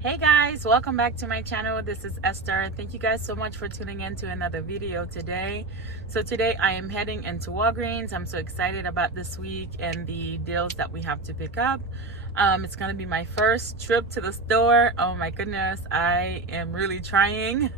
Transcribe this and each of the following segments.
Hey guys, welcome back to my channel. This is Esther. Thank you guys so much for tuning in to another video today. So today I am heading into Walgreens. I'm so excited about this week and the deals that we have to pick up. It's going to be my first trip to the store. Oh my goodness, I am really trying.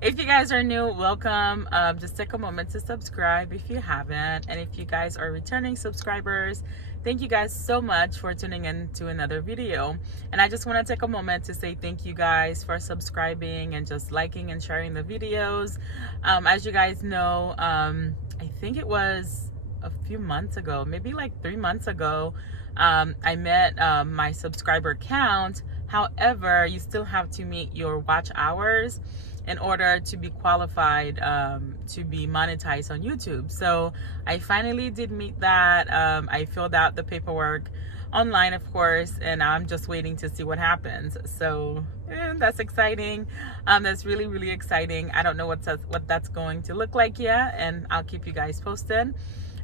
If you guys are new, welcome. Just take a moment to subscribe if you haven't. And if you guys are returning subscribers, thank you guys so much for tuning in to another video. And I just want to take a moment to say thank you guys for subscribing and just liking and sharing the videos. As you guys know, I think it was a few months ago, maybe like 3 months ago, I met my subscriber count. However, you still have to meet your watch hours in order to be qualified to be monetized on YouTube. So I finally did meet that. I filled out the paperwork online, of course, and I'm just waiting to see what happens. So that's exciting. That's really exciting. I don't know what that's going to look like yet, and I'll keep you guys posted.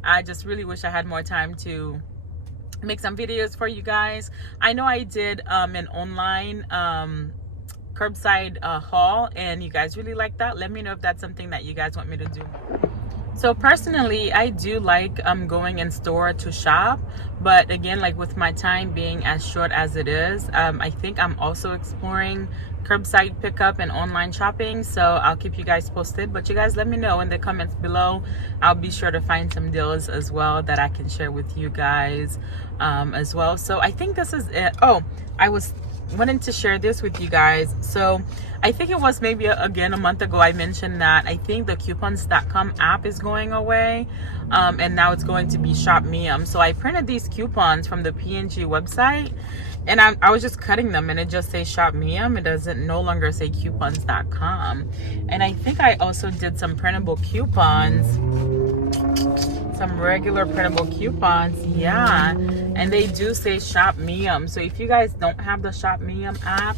I just really wish I had more time to make some videos for you guys. I know I did an online curbside haul, and you guys really like that. Let me know if that's something that you guys want me to do. So personally, I do like going in store to shop, but again, like with my time being as short as it is, I think I'm also exploring curbside pickup and online shopping. So I'll keep you guys posted, but you guys let me know in the comments below. I'll be sure to find some deals as well that I can share with you guys as well. So I think this is it. Oh, I was wanting to share this with you guys. So I think it was maybe again a month ago I mentioned that I think the coupons.com app is going away, and now it's going to be ShopMeum. So I printed these coupons from the PNG website, and I was just cutting them, and it just says ShopMeum. It doesn't no longer say coupons.com. And I think I also did some printable coupons, some regular printable coupons, yeah, and they do say ShopMeum. So if you guys don't have the ShopMeum app,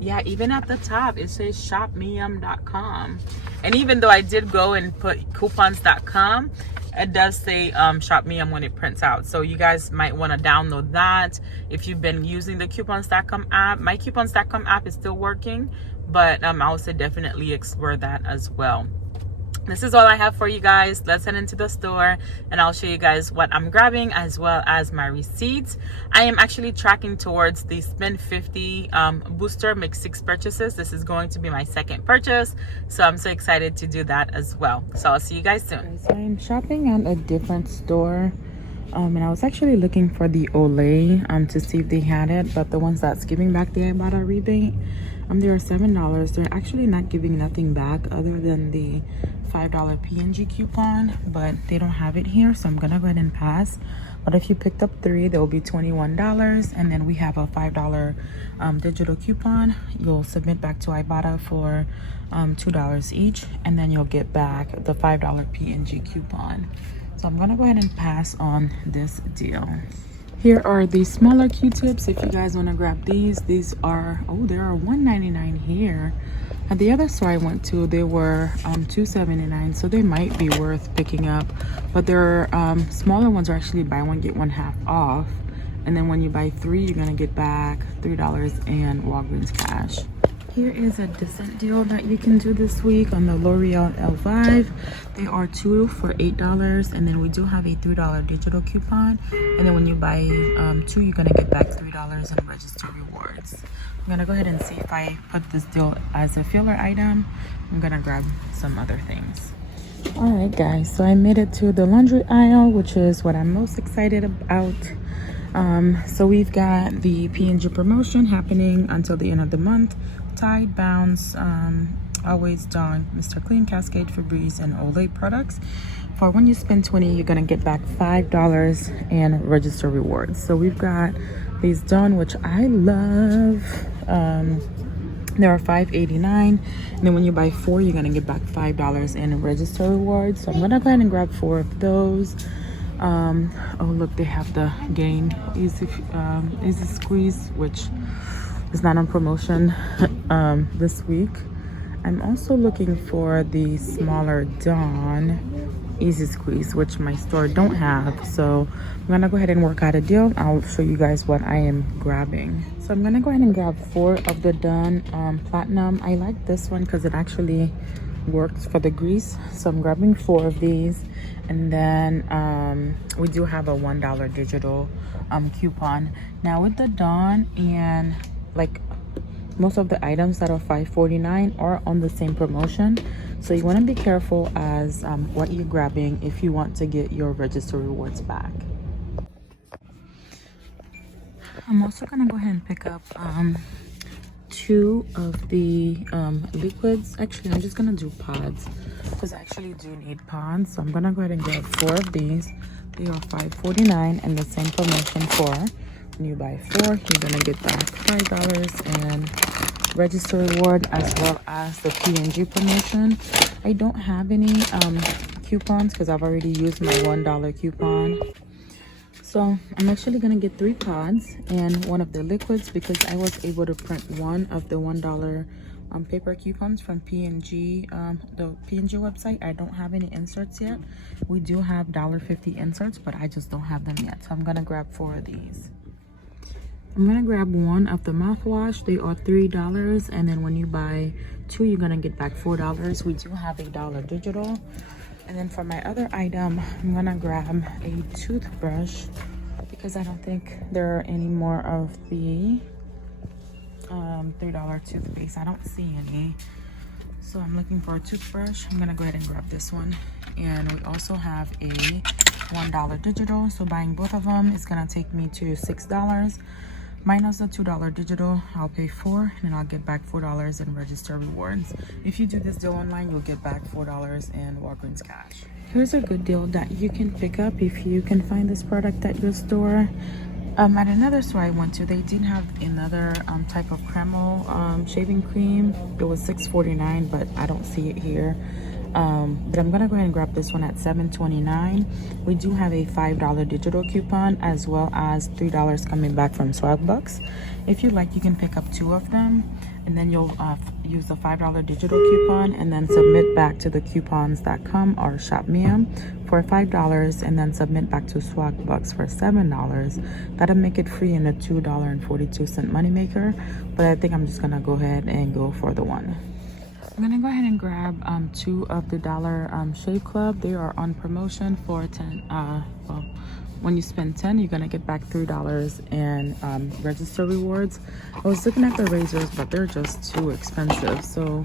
yeah, even at the top it says shopmeum.com. And even though I did go and put coupons.com, it does say ShopMeum when it prints out. So you guys might want to download that if you've been using the coupons.com app. My coupons.com app is still working, but I would say definitely explore that as well. This is all I have for you guys. Let's head into the store and I'll show you guys what I'm grabbing as well as my receipts. I am actually tracking towards the spend 50 booster, make 6 purchases. This is going to be my second purchase, so I'm so excited to do that as well. So I'll see you guys soon. So I'm shopping at a different store, and I was actually looking for the Olay to see if they had it, but the ones that's giving back the Ibotta rebate, they are $7. They're actually not giving nothing back other than the $5 PNG coupon, but they don't have it here, so I'm gonna go ahead and pass. But if you picked up 3, there will be $21, and then we have a $5 digital coupon. You'll submit back to Ibotta for $2 each, and then you'll get back the $5 PNG coupon. So I'm gonna go ahead and pass on this deal. Here are the smaller Q-tips. If you guys want to grab these are, oh, there are $1.99 here. At the other store I went to, they were $2.79, so they might be worth picking up. But their smaller ones are actually buy one get one half off, and then when you buy 3, you're gonna get back $3 and Walgreens cash. Here is a decent deal that you can do this week on the L'Oreal L5. They are 2 for $8, and then we do have a $3 digital coupon. And then when you buy 2, you're gonna get back $3 in register rewards. I'm gonna go ahead and see if I put this deal as a filler item. I'm gonna grab some other things. All right, guys, so I made it to the laundry aisle, which is what I'm most excited about. So we've got the PNG promotion happening until the end of the month. Tide, Bounce, Always Dawn, Mr. Clean, Cascade, Febreze, and Olay products. For when you spend 20, you're gonna get back $5 and register rewards. So we've got these Dawn, which I love. They are $5.89, and then when you buy 4, you're gonna get back $5 in register rewards. So I'm gonna go ahead and grab 4 of those. Oh look, they have the Gain Easy Squeeze, which is not on promotion this week. I'm also looking for the smaller Dawn. Easy Squeeze, which my store don't have. So I'm gonna go ahead and work out a deal. I'll show you guys what I am grabbing. So I'm gonna go ahead and grab 4 of the Done Platinum. I like this one because it actually works for the grease. So I'm grabbing 4 of these. And then we do have a $1 digital coupon. Now with the Dawn, and like most of the items that are $5.49 are on the same promotion. So you want to be careful as what you're grabbing if you want to get your register rewards back. I'm also gonna go ahead and pick up 2 of the liquids. Actually, I'm just gonna do pods because I actually do need pods. So I'm gonna go ahead and grab 4 of these. They are $5.49 and the same promotion for when you buy 4, you're gonna get back $5 and register reward, as well as the P&G promotion. I don't have any coupons because I've already used my $1 coupon. So I'm actually gonna get 3 pods and 1 of the liquids because I was able to print 1 of the $1 paper coupons from P&G, the P&G website. I don't have any inserts yet. We do have $1.50 inserts, but I just don't have them yet. So I'm gonna grab 4 of these. I'm gonna grab 1 of the mouthwash. They are $3, and then when you buy 2, you're gonna get back $4. We do have a $1 digital. And then for my other item, I'm gonna grab a toothbrush because I don't think there are any more of the $3 toothpaste. I don't see any. So I'm looking for a toothbrush. I'm gonna go ahead and grab this one. And we also have a $1 digital. So buying both of them is gonna take me to $6. Minus the $2 digital, I'll pay $4, and I'll get back $4 in register rewards. If you do this deal online, you'll get back $4 in Walgreens cash. Here's a good deal that you can pick up if you can find this product at your store. At another store I went to, they did have another type of Kreml shaving cream. It was $6.49, but I don't see it here. But I'm gonna go ahead and grab this one at $7.29. We do have a $5 digital coupon, as well as $3 coming back from Swag Bucks. If you like, you can pick up 2 of them, and then you'll use the $5 digital coupon and then submit back to the coupons.com or ShopMia for $5, and then submit back to Swag Bucks for $7. That'll make it free in a $2.42 moneymaker. But I think I'm just gonna go ahead and go for the 1. I'm gonna go ahead and grab 2 of the $1 Shave Club. They are on promotion for 10. Well, when you spend 10, you're gonna get back $3 in register rewards. I was looking at the razors, but they're just too expensive. So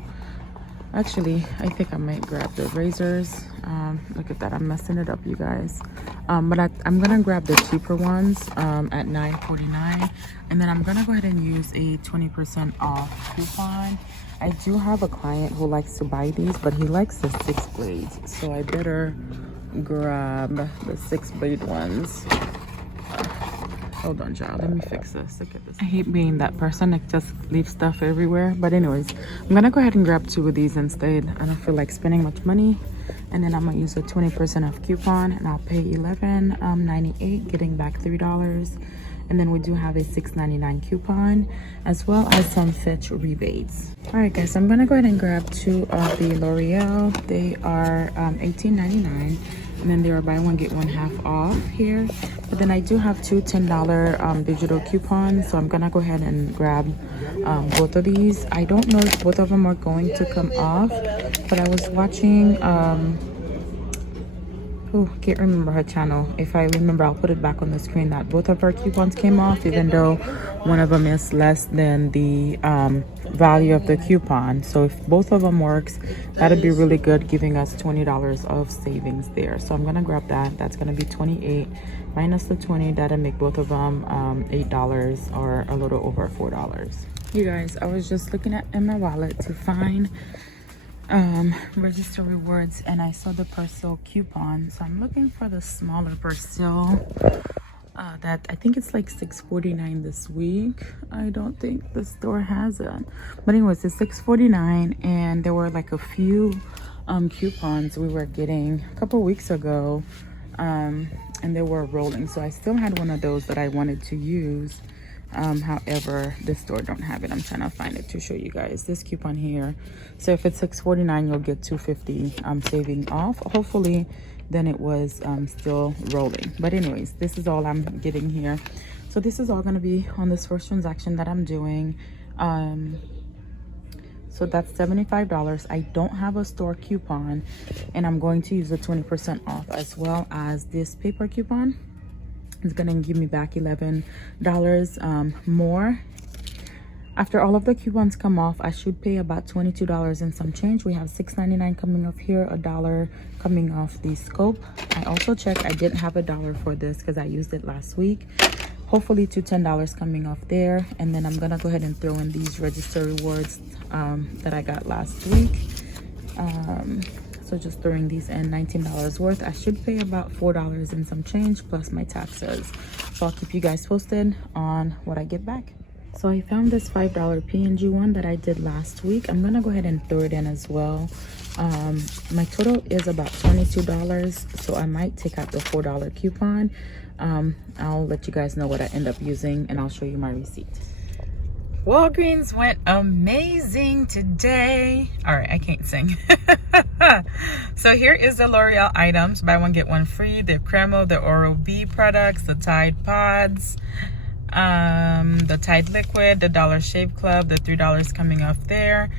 actually, I think I might grab the razors. Look at that, I'm messing it up, you guys. But I'm gonna grab the cheaper ones at $9.49, and then I'm gonna go ahead and use a 20% off coupon. I do have a client who likes to buy these, but he likes the 6 blades, so I better grab the 6 blade ones. Hold on, child, let me fix this. Look at this. I hate being that person that just leaves stuff everywhere. But anyways, I'm gonna go ahead and grab 2 of these instead. I don't feel like spending much money. And then I'm gonna use a 20% off coupon, and I'll pay $11.98, getting back $3. And then we do have a $6.99 coupon, as well as some Fitch rebates. All right, guys, I'm gonna go ahead and grab 2 of the L'Oreal. They are $18.99, and then they are buy one get one half off here. But then I do have 2 $10 digital coupons, so I'm gonna go ahead and grab both of these. I don't know if both of them are going to come off, but I was watching can't remember her channel. If I remember, I'll put it back on the screen, that both of her coupons came off, even though one of them is less than the value of the coupon. So if both of them works, that'd be really good, giving us $20 of savings there. So I'm gonna grab that. That's gonna be 28 minus the 20. That'll make both of them $8 or a little over $4. You guys, I was just looking in my wallet to find register rewards, and I saw the Persil coupon, so I'm looking for the smaller Persil that I think it's like $6.49 this week. I don't think the store has it, but anyways, it's $6.49, and there were like a few coupons we were getting a couple weeks ago, and they were rolling, so I still had one of those that I wanted to use. However, this store don't have it. I'm trying to find it to show you guys this coupon here. So if it's $6.49, you'll get $2.50 saving off. Hopefully then it was still rolling. But anyways, this is all I'm getting here. So this is all going to be on this first transaction that I'm doing. So that's $75. I don't have a store coupon, and I'm going to use the 20% off as well as this paper coupon. It's gonna give me back $11 more. After all of the coupons come off, I should pay about $22 and some change. We have $6.99 coming off here, $1 coming off the scope. I also checked, I didn't have $1 for this because I used it last week. Hopefully to $10 coming off there. And then I'm gonna go ahead and throw in these register rewards that I got last week. So just throwing these in, $19 worth. I should pay about $4 and some change plus my taxes. So I'll keep you guys posted on what I get back. So I found this $5 P&G one that I did last week. I'm gonna go ahead and throw it in as well. My total is about $22, so I might take out the $4 coupon. I'll let you guys know what I end up using, and I'll show you my receipt. Walgreens went amazing today. All right, I can't sing. So here is the L'Oreal items. Buy one, get one free. The Cremo, the Oral-B products, the Tide Pods, the Tide Liquid, the Dollar Shave Club, the $3 coming off there.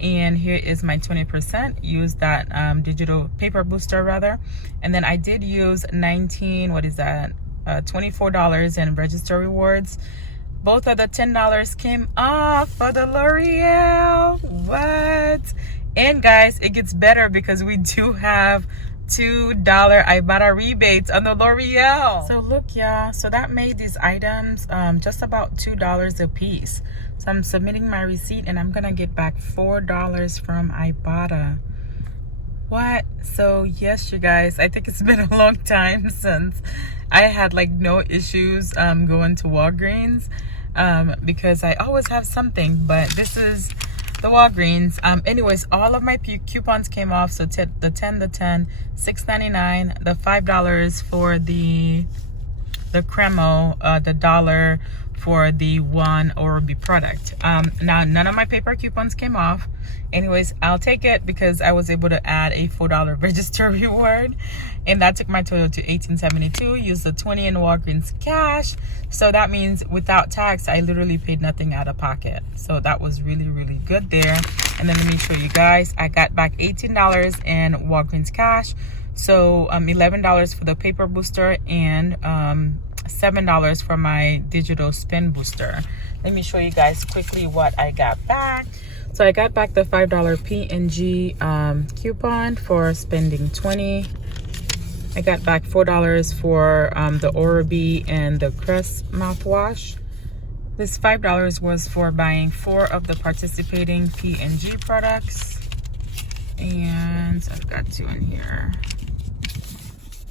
And here is my 20%. Use that digital paper booster rather. And then I did use $24 in register rewards. Both of the $10 came off for the L'Oreal. What? And guys, it gets better because we do have $2 Ibotta rebates on the L'Oreal. So look, y'all. So that made these items just about $2 a piece. So I'm submitting my receipt and I'm gonna get back $4 from Ibotta. What? So yes, you guys, I think it's been a long time since I had like no issues going to Walgreens because I always have something, but this is the Walgreens. Anyways, all of my coupons came off. So the 10, $6.99, the $5 for the Cremo, the $1 for the one Oral-B product. Now none of my paper coupons came off. Anyways, I'll take it because I was able to add a $4 register reward, and that took my total to $18.72. Use the 20 in Walgreens cash, so that means without tax I literally paid nothing out of pocket. So that was really, really good there. And then let me show you guys, I got back $18 in Walgreens cash, so $11 for the paper booster and $7 for my digital spin booster. Let me show you guys quickly what I got back. So I got back the $5 P&G coupon for spending $20. I got back $4 for the Oral-B and the Crest mouthwash. This $5 was for buying 4 of the participating P&G products. And I've got 2 in here.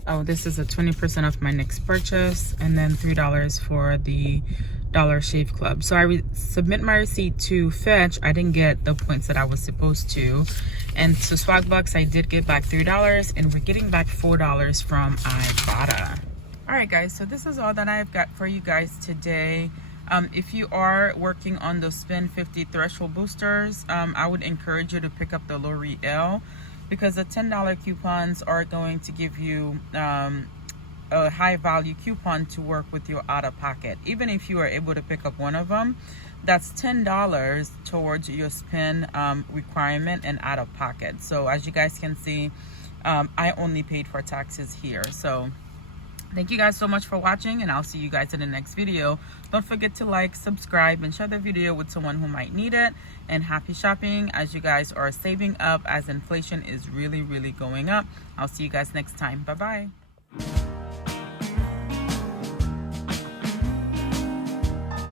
Oh, this is a 20% off my next purchase, and then $3 for the Dollar Shave Club. So I submit my receipt to Fetch. I didn't get the points that I was supposed to. And to Swagbucks, I did get back $3, and we're getting back $4 from Ibotta. All right, guys, so this is all that I've got for you guys today. If you are working on those Spend 50 threshold boosters, I would encourage you to pick up the L'Oreal, because the $10 coupons are going to give you a high value coupon to work with your out of pocket. Even if you are able to pick up one of them, that's $10 towards your spend requirement and out of pocket. So as you guys can see, I only paid for taxes here. So thank you guys so much for watching, and I'll see you guys in the next video. Don't forget to like, subscribe, and share the video with someone who might need it. And happy shopping as you guys are saving up as inflation is really, really going up. I'll see you guys next time. Bye-bye.